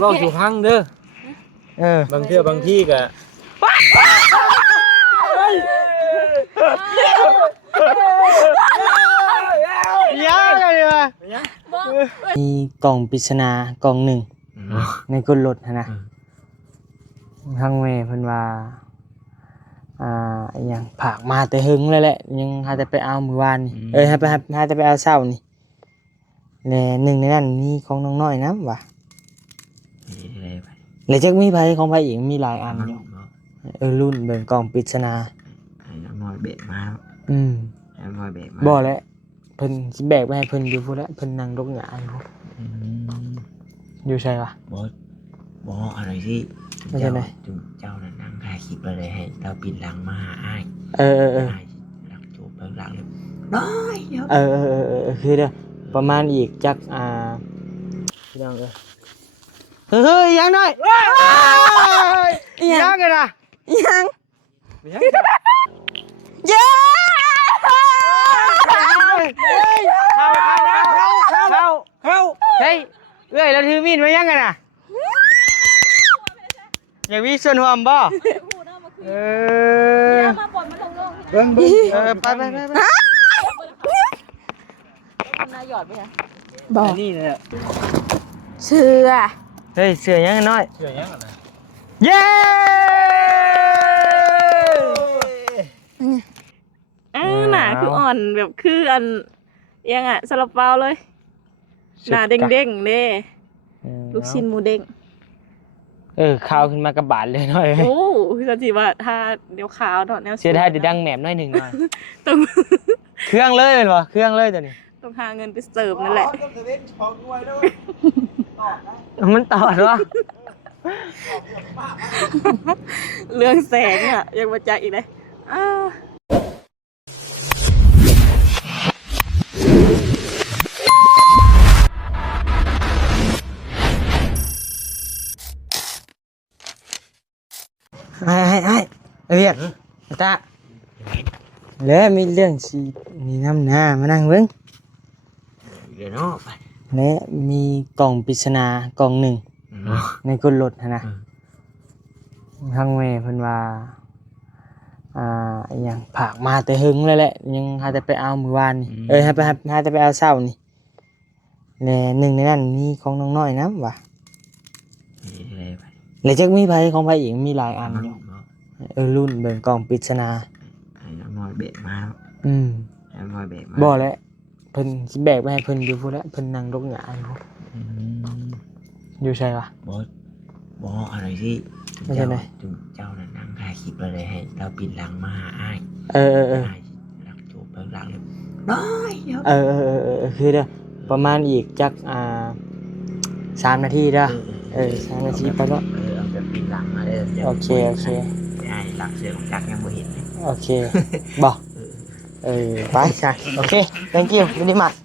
เว้าสู่พังเด้อบางเทื่อบางที่ก็มีกล่องปริศนากล่องหนึ่งในก้นรถนะทางแม่เพิ่นว่าอย่างผากมาแต่หึงเลยแหละยังหาแต่ไปเอามื้อวานนี่หาแต่ไปเอาเช้านี่แน่หนึ่งในนั้นมีของน้องน้อยนะว่ะแล้วจักมีไผของไผอีกมีหลายอันอยู่รุ่นเบิ่งกล่องปริศนาให้น้อยแบกมาให้น้อยแบกมาบ่แล้วเพิ่นสิแบกไปให้เพิ่นอยู่พุ่นแล้วเพิ่นนั่งรกหญ้าอยู่อยู่ใช่ปะบ่อะไรที่เจ้านั่นนั่งถ่ายคลิปเลยให้เราปิดหลังมาหาอ้ายหลังจูบเบิ่งหลังเลยน้อยคือเด้อประมาณอีกจักพี่น้องเฮ้ยยังหน่อยยังกันนะยังเย้เข้าเฮ้ยเราถือมีดมายังกันนะอยากมีส่วนร่วมบ่เบิ่งไปนายหยอดไปฮะบอกนี่แหละเชื่อเฮ้ยเสือยังน้อยเชื่อยังนะเย้หนาคืออ่อนแบบคืออันยังอ่ะซาลาเปาเลยหนาเด้งๆเด้ลูกชิ้นหมูเด้งข้าวขึ้นมากระบาดเลยหน่อยโอ้จะจีว่าถ้าเดี๋ยวขาวเนาะแนวเสียได้ดิดังแหนมหน่อยหนึ่งหน่อยต้อง เครื่องเลยเป็นปะเครื่องเลยตัวนี้ต้องหาเงินไปเสิร์ฟนั่นแหละมันต่อหรอเรื่องแสงอ่ะยังมาจากอีกเลยเรียกตาแล้วมีเรื่องชีมีน้ำหน้ามานั่งเบิ้งเดี๋ยวเนาะไปและมีกล่องปริศนากล่องหนึ่งในก้นรถนะทางแม่เพิ่นว่าอย่างผากมาแต่หึงเลยแหละยังหาแต่ไปเอามื้อวานนี่หาแต่ไปเอาเช้านี่แน่หนึ่งในนั้นมีของน้องน้อยนะว่ะแล้วจักมีไผของไผอีกมีหลายอันอยู่รุ่นเบิ่งกล่องปริศนาให้น้อยแบกมาให้น้อยแบกมาบ่แล้วเพิ่นสิแบกไปให้เพิ่นอยู่พุ่นแล้วเพิ่นนั่งรกหญ้าอยู่ใช่ปะบ่อะไรที่เจ้านั่นนั่งถ่ายคลิปเลยให้เราปิดหลังมาหาอ้ายหลังจูบเบิ่งหลังเลยน้อยคือเด้อประมาณอีกจัก3 นาทีเด้อ3 นาทีไปเนาะเอาจะปิดหลังมาเด้อโอเคได้หลังเสือของจักยังบ่เห็นโอเคบ่ไปใช่โอเค thank you very much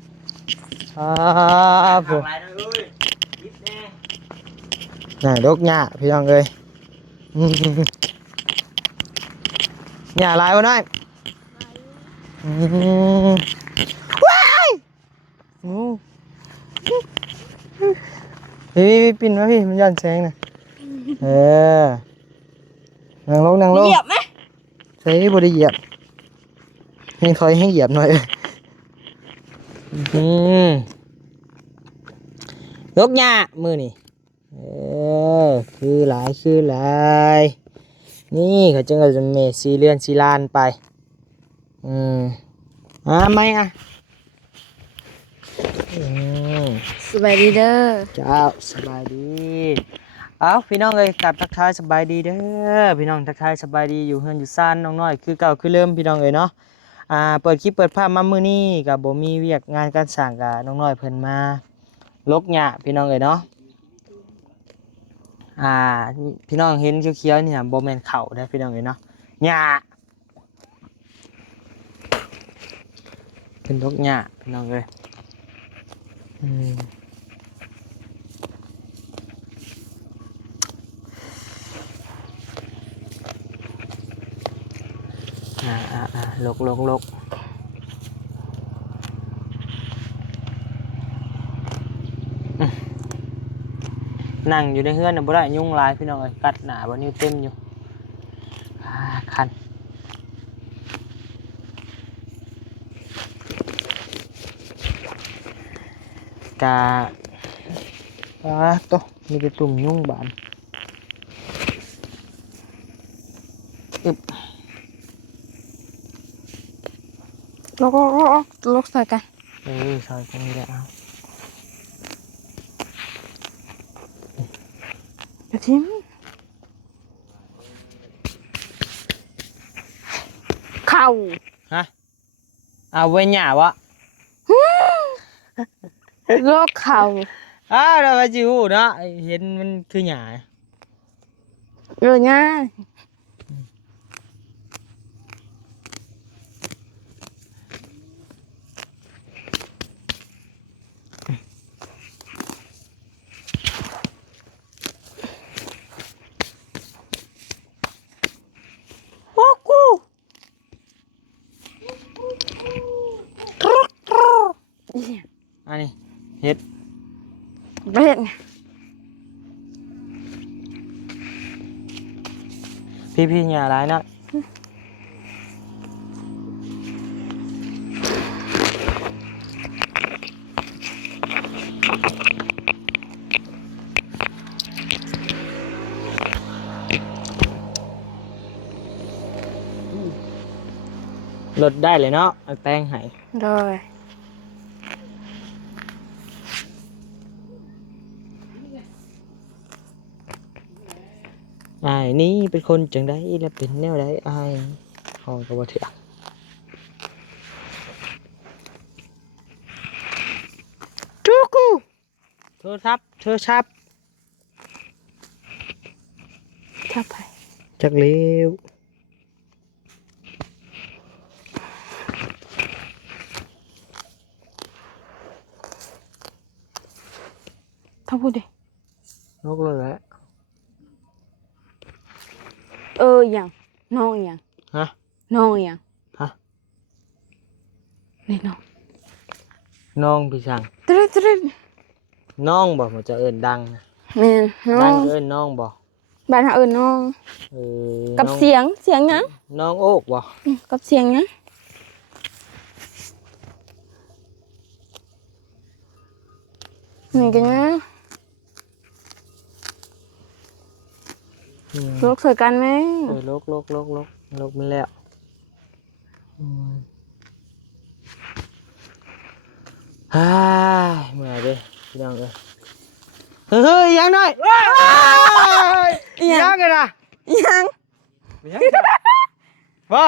ผมน่ะดกหญ้าพี่น้องเอ้ยหญ้าลายวะน้อยว้ายงูพี่ปิ่นวะพี่มันย้อนแสงน่ะนั่งลงเหยียบไหมใส่บ่ได้เหยียบให้คอยให้เหยียบหน่อยยกหญ้ามือนี่คือหลายนี่เขาจึงจะเมสีเลื่อนสีลานไปไม่สบายดีเด้อเจ้าสบายดีพี่น้องเลยกลับทักทายสบายดีเด้อพี่น้องทักทายสบายดีอยู่เฮือนอยู่ซ่านน้องน้อยคือเก่าคือเริ่มพี่น้องเลยเนาะเปิดคลิปเปิดภาพมามื้อนี้กับบ่มีเวียกงานการสร้างกับน้องน้อยเพิ่นมาลกหญ้าพี่น้องเลยเนาะพี่น้องเห็นเขียวๆนี่บ่แม่นข้าวเด้อพี่น้องเลยเนาะหญ้าเป็นลกหญ้าพี่น้องเลยลก นั่งอยู่ในเฮือนน่ะบ่ได้ยุงหลายพี่น้องเอ้ยกัดหน้าบ่นิ้วเต็มอยู่คันกะโตมีแต่ตุ่มยุงบานอึบ ลกใส่กัน ซอยกันนี่แหละเอา เดี๋ยวทิ้งเข่า ฮะเอาไว้หย่าวะ โรคเข่า เราไปจิ๋วเนาะเห็นมันคือหย่า เลยง่าย โอ้กู อันนี้เห็ด เบ็ด พี่หย่าร้ายเนาะลดได้เลยเนาะเอาแป้งให้ โดย อ้ายนี่เป็นคนจังไดและเป็นแนวใดอ้ายเฮาก็บ่เถื่อจูกูโทรศัพท์ ทับไป จักเร็ว ทับพูดดิ นกเลยแหละ อย่างน้องอย่าง ฮะ น้องอย่าง ฮะ นี่น้อง น้องพี่ช่าง ตรึตรึ น้องบอกมันจะเอิ้นดังนะ แม่น้ ดั อง ง เอิ้นน้องบอก บ้านหาน้อง กับ น้อง เสียงหยัง น้องโอ๊กบอก กับเสียงหยังนี่กันนะลกใส่กันไหม ลกมันแล้วฮ่าเมื่อยเด้พี่น้องเอ้ยเฮ้ยยังหน่อยยังกันนะ ยัง บ่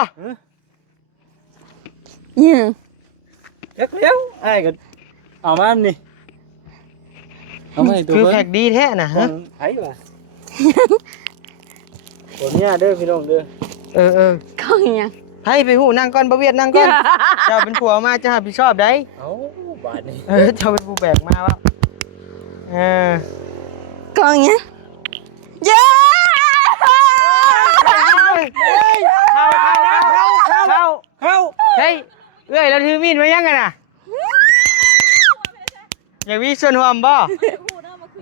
ยัง จักเลี้ยวไอ้ก็เอามานี่เอามาให้ตัว คือ เพิ่ แข น กดีแท้น่ะฮะ ไผวะคนเนี้ยเด้อพี่น้องเด้อ ก็ยัง ให้ไปหูนั่งก่อนบ่เวียดนั่งก่อนเจ้าเป็นผัวมาจะรับผิดชอบได้ เอ้าบาดนี้ เจ้าเป็นผู้แบกมาวะก็ยังเย้ เข้าเฮ้ยเอ้ยเราถือมีดมายังกันน่ะอยากมีส่วนร่วมบ่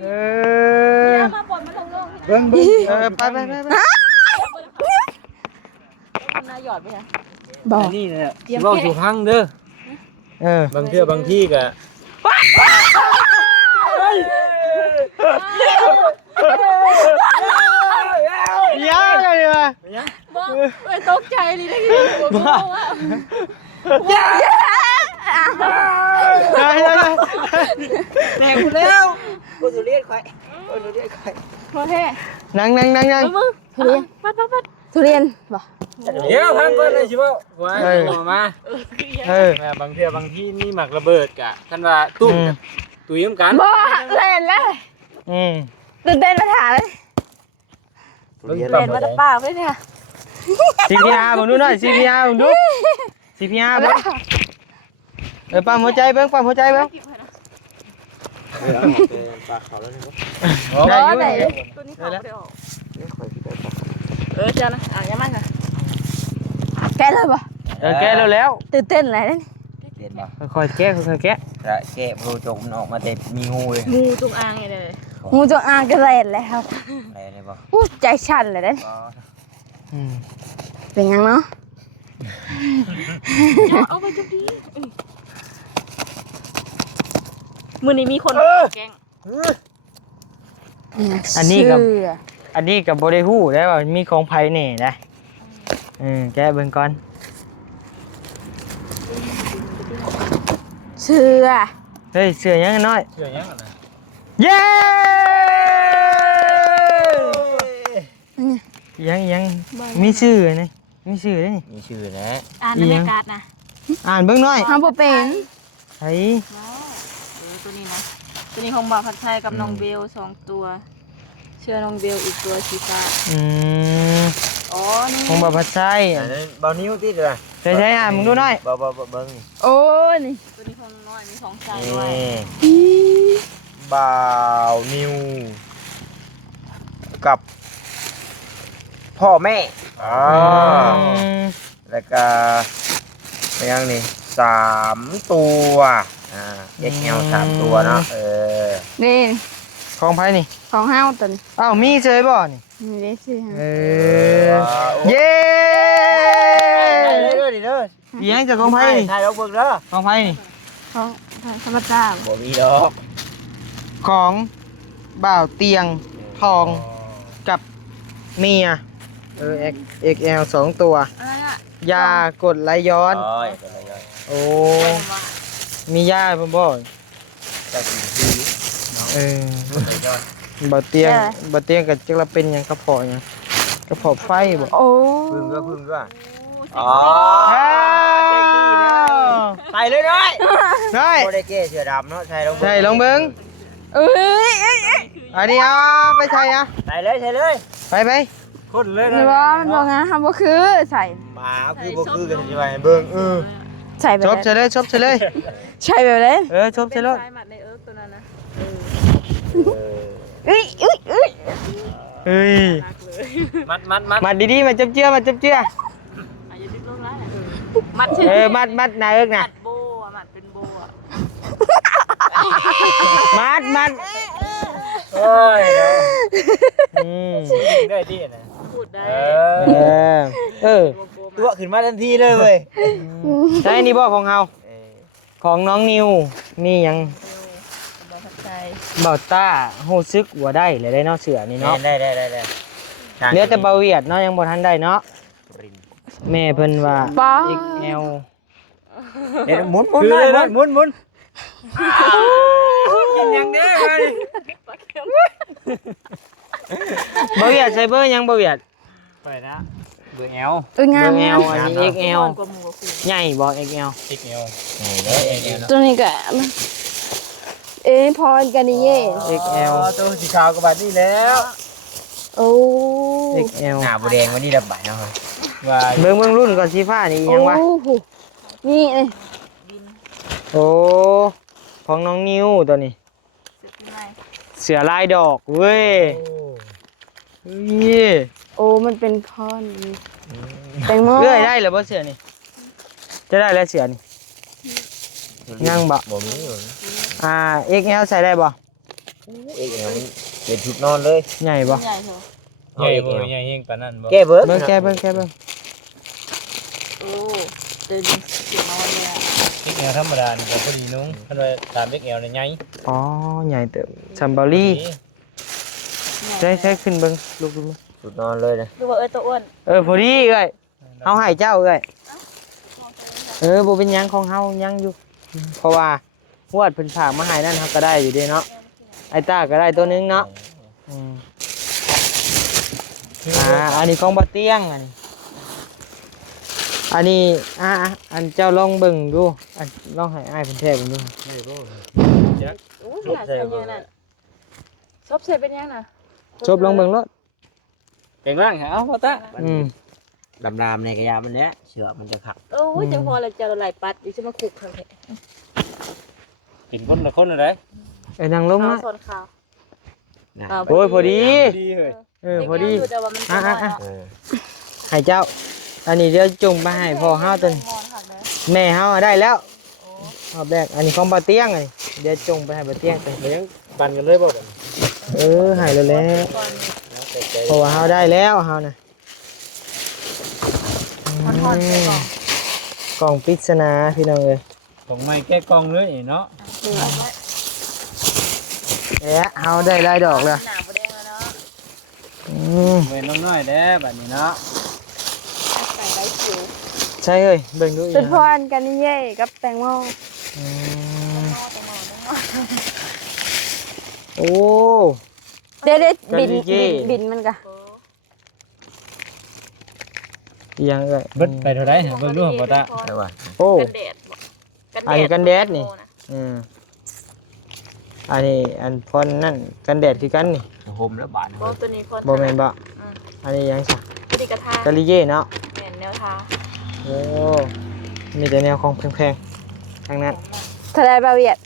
เออ มาปลดมาลงลง เบิ่ง ไปนายหยอดไปนะ บอก อันนี้แหละสิเว้าสู่พังเด้อ บางเทื่อบางที่ก็ ยาวเลยวะ บอกไม่ตกใจเลยนะที่ผมบอกว่า แตกแล้ว กูสุเรียนใครกูสุเรียนใคร โอเค นั่ง มือ ทุเรียน ปัด ทุเรียนบอก เดี๋ยวพังก่อนเลยสิเว้าไว้ออกมา เออ แม่บางเทื่อบางที่มีหมักระเบิดกะท่านว่าตุ้มตุ้ยมกัน บอกเล่นเลย ตื่นเต้นมาถามเลย เล่นมาตะปากเลยเนี่ย CPR ผมดูหน่อย CPR ผมดู CPR เบิ้งปั๊มหัวใจเบิ้งปั๊มหัวใจเบิ้ง ปากเขาแล้วนี่ ได้อยู่ ไหน ตัวนี้เขาไม่ได้ออกเจ้านะยังมั่งค่ะ แกเลยบอก แกแล้ว ตื่นเต้นอะไรเนี่ย เรียนบ่ ค่อยๆแกะ จะแกะโปรจงมันออกมาแต่มีงูเลย งูจงอางไงเลย งูจงอางกระเด็นแล้ว อะไรเลยบ่ อู้ใจสั่นเลยเด้ อืม เป็นยังเนาะ เอาไปจังดีมื้อนี้มีคนแกล้ง อันนี้กับ เชื่อ อันนี้กับบ่ได้ฮู้ได้ว่ามีของไผแหน่ได้แกะเบิ่งก่อน เชื่อ เฮ้ยเสื้อยังน้อย เชื่อยังนะ เย้ยังมีชื่อนี่มีชื่อเด้นี่ มีชื่อนะ อ่านในแม่การ์ดนะ อ่านเบิ่งหน่อย ทำบ่เป็น ไอ้ ตัวนี้นะตัวนี้ของบ่าวผัดไทยกับน้องเบล2ตัวเชื่อน้องเบลอีกตัวชีฟ้า อืม อ๋อนี่ ของบ่พัดใช้ อันนั้นเบานิ้วติดเลย ใช้อ่านมึงดูหน่อย เบาเบิ้ง โอ้นี่ ตัวนี้ของน้อยมี2ใจ นี่ ด้วย เบานิ้วกับพ่อแม่แล้วก็เป็นยังนี่3 ตัวXL 3 ตัวเนาะนี่ ของไผนี่ ของห้าวตัวนี้ อ้าวมีเฉยบ่นี่ นี่ได้ชื่อฮะ เย้ ได้เลยเด้อดิเด้อ อีหยังจากของไผนี่ ถ่ายเอาเบิ่งเด้อ ของไผนี่ ของธรรมชาติ บ่มีดอก ของบ่าวเตียงทองกับเมียXL 2 ตัว อะไรอ่ะ ยากดไหลย้อน โอ้ยเป็นไรย่อย โอ้มียาบ่บ่ จะกินซื้อ เออ เป็นไรย่อย บ่เตียงกับจักละเป็นหยังกระเพาะหยังกระเพาะไฟบ่ โอ้ พึ่งด้วย อ๋ อ๋อ ใส่เลยด้วย ได้ โคเดเก้เสือดำเนาะใส่ลง ใช่ลองเบิ่ง เอ้ย อันนี้เอาไปใส่อะ ใส่เลย ไป คนเลย มันว่ามันบอกงั้นทำบ่คือใส่ หมาคือบ่คือกันใช่ไหมเบิ่ง ใส่แบบ ชบ นั้น เฉลยชบเฉลย ใช่แบบนั้น ชบเฉลย ใช้หมัดในเอิร์กตัวนั้นนะ เอ้ย เฮ้ย มัด มาดีๆมาจับเจือมาจับเจือ อายุดิบลงแล้วมัดชื่อ มัดนาเอิกนะ มัดโบอ่ะมัดเป็นโบอ่ะ มัด โอ้ย ได้ที่นะ พูดได้ ตัวขึ้นมาทันทีเลยเว้ย ใช่นี่บ่ของเฮาของน้องนิวนี่ยัง บ่ผัดไทย เบาต้าฮู้ซึกว่าได้เลยได้เนาะเสือนี่เนาะ ได้ เหลือแต่เบาเวียดเนาะยังบ่ทันได้เนาะแม่เพิ่นว่า XL เดี๋ยวหมุน ได้หมุนยังเด้อ เบาเวียดใส่เบอร์ยังเบาเวียด ไปนะเบื่อแอล งาม L อันนี้ XL กว่าหมูกับคุณ ใหญ่บ่ XL ติ๊กแอล ตัวนี้ก็พอกันนี่เย่ XL ตัวสีขาวกับบัดนี้แล้ว โอ้ XL หน้าบ่แดงวันนี้ระบายเนาะ ว่า เบิ่งรุ่นก่อนสีฟ้านี่ยังวะ นี่ โอ้ของน้องนิวตัวนี้ เสือลายดอกเว้ยนี่ โอ้มันเป็นพรแตงโม เลื่อยได้เหรอบ่เสือนี่จะได้แล้วเสือนี่ยังบ่ บ่มี XL ใส่ได้บ่ XL นี่เป็นชุดนอนเลย ใหญ่บ่ ใหญ่เถอะ ใหญ่บ่ใหญ่ยิ่งปานนั้นบ่ แก้เบิด เบิ่งแกเบิ่ง โอ้เดินเสียงนอนเลยอ่ะ ติ๊กแอลธรรมดานี่ก็พอดีนุ่งคันว่าตามติ๊กแอลนี่ใหญ่ อ๋อใหญ่เติบซัมบอรี่ใช้ขึ้นเบิ่งลูกดู ชุดนอนเลยนะ ดูว่าตัวอ้วน พอดีเอ้ยเอาให้เจ้าเอ้ยบ่เป็นหยังของเฮายังอยู่เพราะว่าฮวดเพิ่นฝากมาให้นั่นเฮาก็ได้อยู่เด้เนาะไอ้ตาก็ได้ตัวนึงเนาะอันนี้ของบ่เตียงอันนี้อันเจ้าลองเบิ่งดูอันลองให้อ้ายเพิ่นแท้เบิ่งดู โอ้ขนาดใส่เยอะนั่นชอบใส่เป็นยังน่ะ จบลองเบิ่งรถ เก่งมากเอาพ่อตา ดำๆในกระยามันเนี้ยเชือกมันจะขัก โอ้ยจังพอเราเจอหลายปัดดิฉันมาขุกเขาเนี่ย กินคนละคนอะไร นั่งลง ข้า นะ วซอนข้าว โอ้ยพอดี ดีเลย พอดี แต่ว่ามันน้อยเนาะ ให้เจ้า อันนี้เดี๋ยวจุ่มไปให้พ่อเฮาตัวนี้แม่เฮาได้แล้วรอบแรกอันนี้ของบ่เตียงอันนี้เดี๋ยวจุ่มไปให้บ่เตียงตัว เลี้ยงปันกันเลยบ่ หายแล้วแหละเพราะว่าเฮาได้แล้วเฮาน่ะ ทอดๆก่อน กล่องปริศนาพี่น้องเอ้ย ของไม้แก้กล้องเลยเนาะ แล้วเฮาได้หลายดอกแล้ว หนาบ่แดงแล้วเนาะ เว้นน้อยๆเด้บัดนี้เนาะ ใส่ได้ผิว ใช่เอ้ยเบิ่งดูอีก เป็นพรกันนี่เย่กับแตงโม โอ้ เด็ดบิน กันนี่เย่ บินมันกะ อีหยังเอ้ย เบิดไปเท่าไรเบิ่งดูบ่ตา แต่ว่า โอ้ กันแดดบ่ อันนี้กันแดดนี่ อันนี้อันพรนั่นกันแดดคือกันนี่ ห่มแล้วบาดนะ บ่ตัวนี้คน บ่แม่นบ่อันนี้ยังซะ ตัวนี้กระทาก ะลิเย่เนาะ แม่นแนวทา โอ้มีแต่แนวของแพงๆทั้งนั้น ทะเลบาเวียด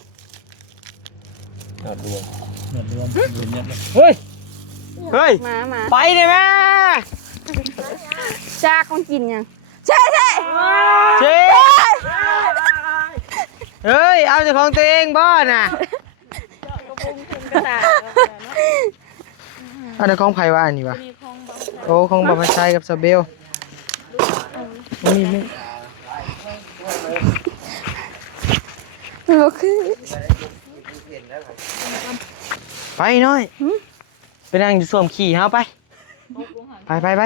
ยอดรวม เงินรวมยืนยันเฮ้ย เฮ้ย มา ไปเลยแม่ จากมันกินยังใช่ใช่ เจ๊เฮ้ย เอาแต่ของตัวเองบ่น่ะ กระทาก อันนั้นของไผว่าอันนี้วะ มีพองบ่ โอ้ของบัพชัยกับซาเบลมี มันบ่คือ ไปหน่อยไปนั่งอยู่ส่วมขี่เฮาไปไป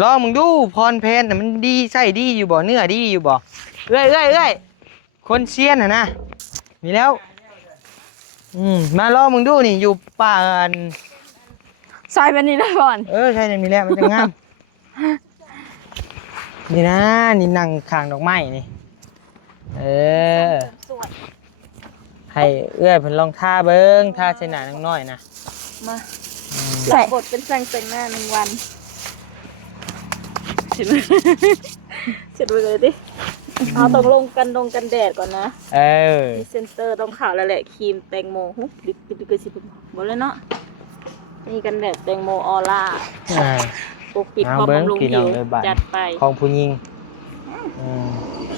ลองมึงดูพรเพนน่ะมันดีใส่ดีอยู่บ่เนื้อดีอยู่บ่เอ้ยคนเซียนน่ะนะมีแล้วมาลองมึงดูนี่อยู่ป่าอัน ซอยเป็นนี่ได้ก่อน ใช่เนี่ยมีแล้วมันจะงาม นี่นะนี่นั่งข้างดอกไม้นี่ให้เอื้อยเพิ่นลองท่าเบิ่งท่าใส่หน้าน้อยๆนะ มา ใส่ บทเป็นแสงแต่งหน้า1วันเสร็จไปเลยดิเอาต้องลงกันแดดก่อนนะ พรีเซนเตอร์ต้องขาวแล้วแหละครีมแตงโมหุบดิบสิหมดเลยเนาะนี่กันแดดแตงโมออร่าปกปิดความบำรุงผิวจัดไป ของผู้หญิง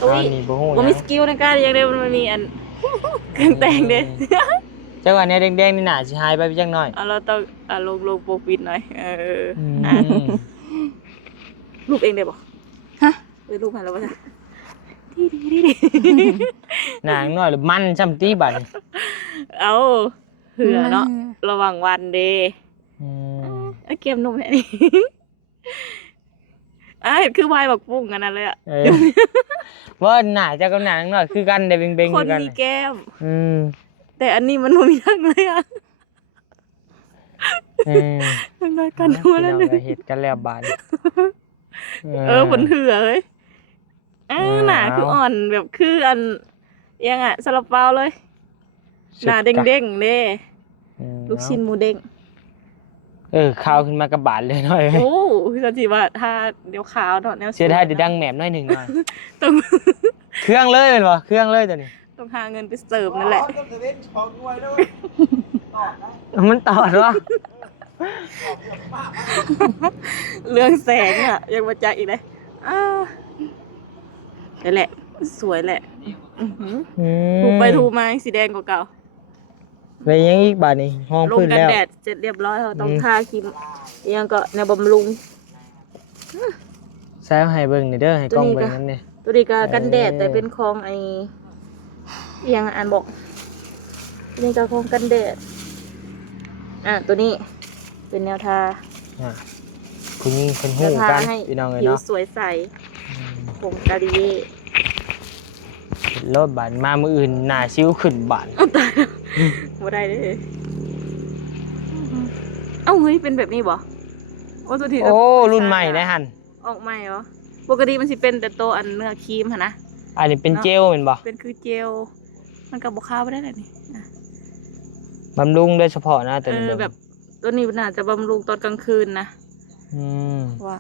อุ้ย นี่บ่ฮู้ ผมมีสกิลในการยังได้มันมีอันเครื่องแต่งเด้ จังหวะนี้แดงๆนี่น่าสิหายไปจังหน่อย เอาเราต้องลงปกปิดหน่อยรูปเองได้บ่ฮะรูปให้เราบ่จ้ะดี หน้าน้อยหรือมันซ้ำตีบัด เอาเหือเนาะระวังวันเดเก็บนมแค่นี้เห็นคือวายบักปุ้งกันนั่นเลยอ่ะ ว่าหน้าเจ้ากับหน้าน้อยคือกันได้เบ่งๆ ค คื น อกัน มีแก้มแต่อันนี้มันไม่มีทั้งเลยอ่ะมันน้อยกันทั่วแล้วนึง เฮ็ดกันแล้วบาด ผลเหือเลยหนาคืออ่อนแบบคืออันยังอ่ะซาลาเปาเลยหนาเด้งๆเด้ลูกชิ้นหมูเด้ง ขาวขึ้นมากระบาดเลยหน่อย โอ้สันติว่าถ้าเดี๋ยวขาวเนาะแนว เสียดายเดี๋ยวดังแหมบหน่อยหนึ่งหน่อย ต้อง เครื่องเลยเป็นบ่เครื่องเลยตัวนี้ ต้องหาเงินไปเสิร์ฟนั่นแหละ มันตอดวะ เรื่องแสงอ่ะยังมาจากอีกเลยนั่นแหละสวยแหละถูไปถูมาสีแดงกว่าเก่า ไปยังอีกบาดนี้ห้อง ลง พื้น กัน แล้ว แดดเสร็จเรียบร้อยเราต้องทาครีมยังก็แนวบำรุง แซวให้เบิ่งนี่เด้อให้กล้องเบิ่งนั่นนี่ ตัวนี้ก็กันแดดแต่เป็นของไอยังอ่านบอกนี่ก็ของกันแดดตัวนี้เป็นแนวทา คุณยิงคน แน หู วทา กัน ให้ พี่น้องเลย ผิว เนาะ สวยใสผมกาลิเย่ รถบาดมามืออื่นหน้าซิ้วขึ้นบาด บ่ได้เลยเฮ้ยเป็นแบบนี้บ่ตัวที่ โอ้รุ่นใหม่ได้หั่น ออกใหม่เหรอปกติมันสิเป็นแต่ตัวอันเนื้อครีมนะ อันนี้เป็นเจลเป็นบ่ เป็นคือเจลมันกับบุคาวไม่ได้เลยนี่ บำรุงโดยเฉพาะนะตัวนี้ แบบตัวนี้น่าจะบำรุงตอนกลางคืนนะ ว่า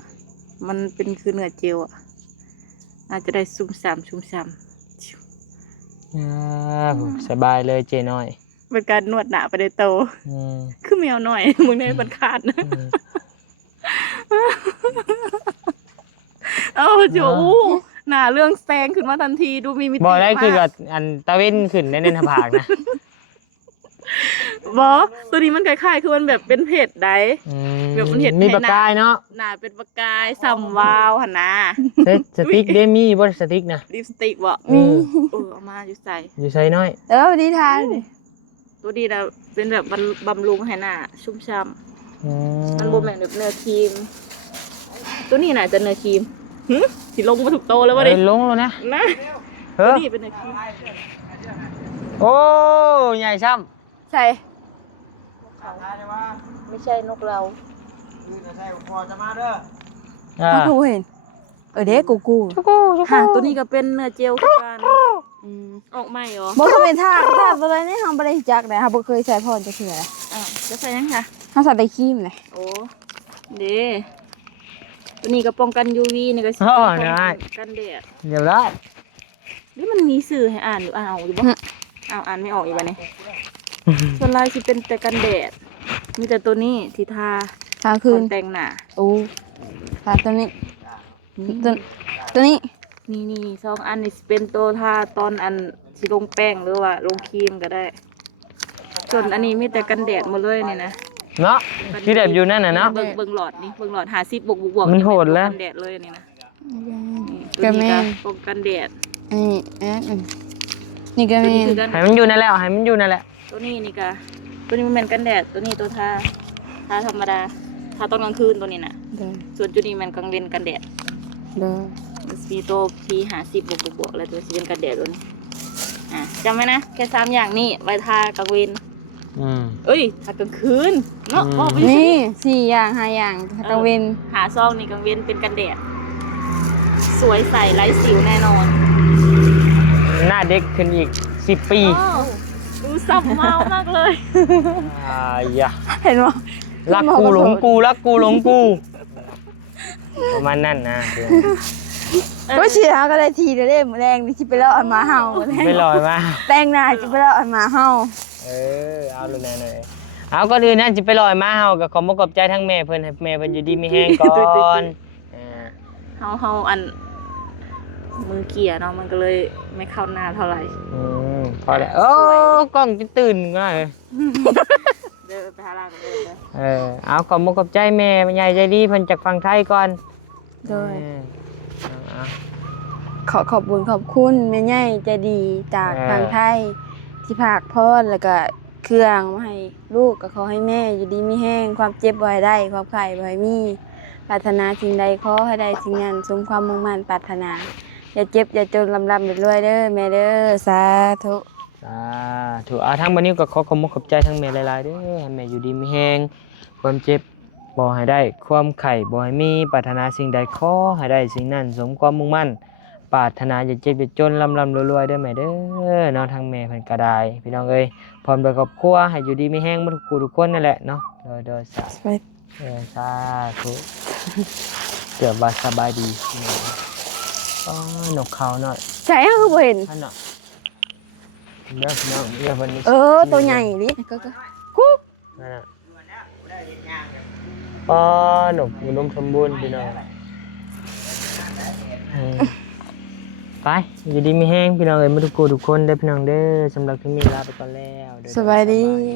มันเป็นคือเนื้อเจลอ่ะอาจจะได้ชุ่มฉ่ำสบายเลยเจน้อย เป็นการนวดหนาไปได้โตคือแมวหน่อยมึงได้บันขาดนะจูหนาเรื่องแซงขึ้นมาทันทีดูมีมิติ บอกได้คือ มา กับ ก อันตะเว้นขึ้นในผากนะ บอตัวนี้มันคล้ายๆคือมันแบบเป็นเผ็ดได้ แบบมันเห็น มี ให้ ปากกายเนาะ หน้าเป็นประกายสัมวาวหั่นนะ เฮ้ยสติ๊กเดมี่บ่สติ๊กนะ ลิปสติกบ่ มี เอามาอยู่ใส่ อยู่ใส่น้อย ดีทานดิ ตัวดีนะเป็นแบบบำรุงให้หน้าชุ่มฉ่ำมันบ่แม่นแบบเนื้อครีม ตัวนี้น่าจะเนื้อครีมสิลงมาถูกโตแล้ววะดิ ลงแล้วนะ นะ เฮ้ ตัวย นี้เป็นเนื้อครีม โอ้ใหญ่ช่ ใส่ ไม่ใช่นกเรา ำ ถ้ากูเห็นเด็กกู ค่ะตัวนี้ก็เป็นเนื้อเจลคือกันออกใหม่เหรอ บ่ก็เป็นท่าอะไรนี่เฮาบ่ได้จักได้เฮาบ่เคยใส่พรจักเทื่อ จะใส่ยังค่ะ เฮาใส่แต่ครีมเลย โอ้เด้ตัวนี้ก็ป้องกัน UV นี่ก็สิ อ๋อ ป้อง ได้ กันแดด เดี๋ยวได้ นี่มันมีสื่อให้อ่านอยู่อ่านออกอยู่บ่อ่านไม่ออกอีกบ่เนี่ยส่วนลายสิเป็นแต่กันแดดมีแต่ตัวนี้ที่ทา ทา คื คืน แต่งหน้า โอ้ทาตัวนี้ตัวนี้ นี่สองอันนี่สิเป็นตัวทาตอนอันสิลงแป้งหรือว่าลงครีมก็ได้ ส่วนอันนี้มีแต่กันแดดหมดเลยนี่นะ เนาะที่แบบอยู่นั่นน่ะเนาะ เบิ่งหลอดนี่เบิ่งหลอด50บวก มันโหดแล้ว กันแดดเลยนี่นะนี่ตั ก็ วนี้ แม่ ก็ น ป้องกันแดด นี่ก็ ตัว แม่ นี้ น คือกัน ให้มันอยู่นั่นแหละให้มันอยู่นั่นแหละ ตัวนี้นี่ก็ตัวนี้มันเป็นกันแดดตัวนี้ตัวทาธรรมดาทาตอนกลางคืนตัวนี้น่ะ เด้อ ส่วนจุดนี้มันกลางเวนกันแดด เด้อ มันมีตัว P50บวกแล้วตัวสิเป็นกันแดดตัวนี้จำไว้นะแค่3อย่างนี่ไว้ทากลางเวนเอ้ยทากลางคืนเนาะบอกไปสิ นี่4อย่าง5อย่างตะเวน หาซองนี่กลางเวนเป็นกันแดดสวยใสไร้สิวแน่นอน หน้าเด็กขึ้นอีก10 ปี ดูสับเมามากเลย อย่า เห็นบ่ รักกูหลงกูรักกูหลงกูประมาณนั้นนะ ก็สิหาก็ได้ทีเด้อมื้อแรงนี่สิไปเลาะหมาเห่า ไม่ลอยมา แต่งหน้าสิไปเลาะหมาเห่า เอาเลยนะเลยเอาก็อื่นนั่นจะไปลอยมาเฮากับขอมกบใจทั้งแม่เพิ่นให้แม่เพิ่นอยู่ดีมีแห้งก่อนเฮาอันมือเกียเนาะมันก็เลยไม่เข้าหน้าเท่าไหร่ พอแล้วโอ้กล้องจะตื่นง่าย เดินไปหาลากันเลย เอาขอมกบใจแม่ใหญ่ใจดีเพิ่นจากฝั่งไทยก่อน โดยขอบคุณขอบคุณแม่ใหญ่ใจดีจากทางไทยที่ฝากพรแล้วก็เครื่องมาให้ลูกก็ขอให้แม่อยู่ดีมีแห้งความเจ็บบ่ให้ได้ความไข้บ่ให้มีปรารถนาสิ่งใดขอให้ได้สิ่งนั้นสมความมุ่งมั่นปรารถนาอย่าเจ็บอย่าจนลำรวยเด้อแม่เด้อสาธุ ถูกทั้งวันนี้ก็ขอขอบคุณขอบใจทั้งแม่หลายๆเด้อให้แม่อยู่ดีมีแห้งความเจ็บบ่ให้ได้ความไข้บ่ให้มีปรารถนาสิ่งใดขอให้ได้สิ่งนั้นสมความมุ่งมั่นปรารถนาอย่าเจ็บอย่าจนลำรวยๆเด้อแม่เด้อเนาะทั้งแม่เพิ่นก็ได้พี่น้องเอ้ยพร้อมด้วยครอบครัวให้อยู่ดีมีแห้งหมดทุกคนนั่นแหละเนาะโดยสาธุเกือบว่าสบายดีนกเขาหน่อย ใช่คือบ่เห็น ท่านเนาะเดี๋ยววันนี้ ตัวใหญ่ดิก็นั่นน่ะหนกอุดมสมบูรณ์พี่น้องไปอยู่ดีมีแห้งพี่น้องเอ้ยมาทุกคนได้พี่น้องเด้อสำหรับที่มีลาไปก่อนแล้ว สบายดี ดี